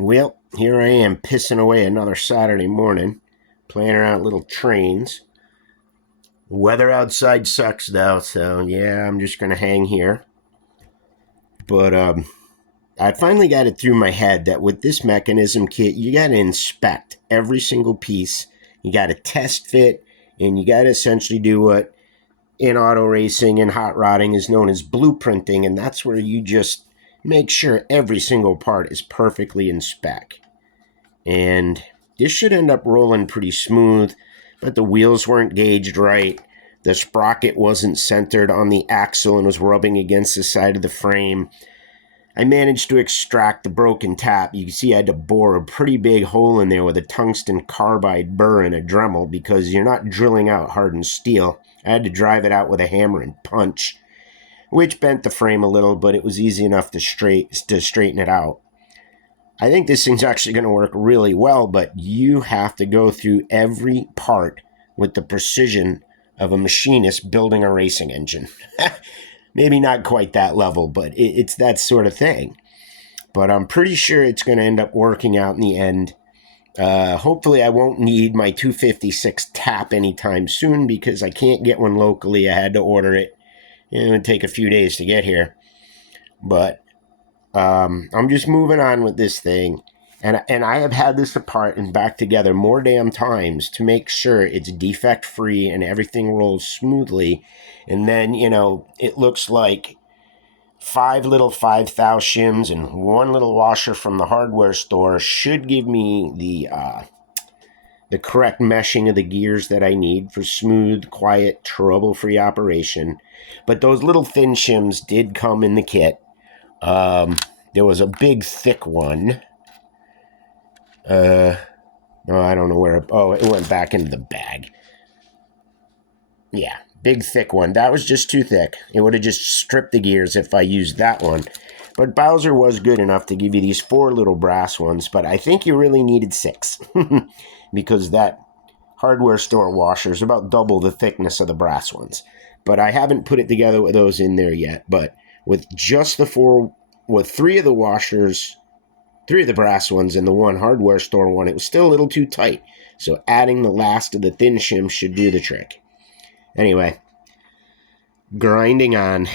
Well, here I am pissing away another Saturday morning, playing around with little trains. Weather outside sucks though, so yeah, I'm just gonna hang here. But I finally got it through my head that with this mechanism kit, you gotta inspect every single piece. You gotta test fit, and you gotta essentially do what in auto racing and hot rodding is known as blueprinting, and that's where you just make sure every single part is perfectly in spec. And this should end up rolling pretty smooth, but the wheels weren't gauged right. The sprocket wasn't centered on the axle and was rubbing against the side of the frame. I managed to extract the broken tap. You can see I had to bore a pretty big hole in there with a tungsten carbide burr and a Dremel because you're not drilling out hardened steel. I had to drive it out with a hammer and punch, which bent the frame a little, but it was easy enough to straighten it out. I think this thing's actually going to work really well, but you have to go through every part with the precision of a machinist building a racing engine. Maybe not quite that level, but it's that sort of thing. But I'm pretty sure it's going to end up working out in the end. Hopefully I won't need my 256 tap anytime soon because I can't get one locally. I had to order it. It would take a few days to get here. But I'm just moving on with this thing. And I have had this apart and back together more damn times to make sure it's defect free and everything rolls smoothly. And then, it looks like 5 thou shims and one little washer from the hardware store should give me the correct meshing of the gears that I need for smooth, quiet, trouble-free operation. But those little thin shims did come in the kit. There was a big, thick one. I don't know where. It went back into the bag. Yeah, big, thick one. That was just too thick. It would have just stripped the gears if I used that one. But Bowser was good enough to give you these 4 little brass ones, but I think you really needed 6. Because that hardware store washer is about double the thickness of the brass ones. But I haven't put it together with those in there yet. But with just the 4, with 3 of the washers, 3 of the brass ones and the 1 hardware store one, it was still a little too tight. So adding the last of the thin shim should do the trick. Anyway, grinding on.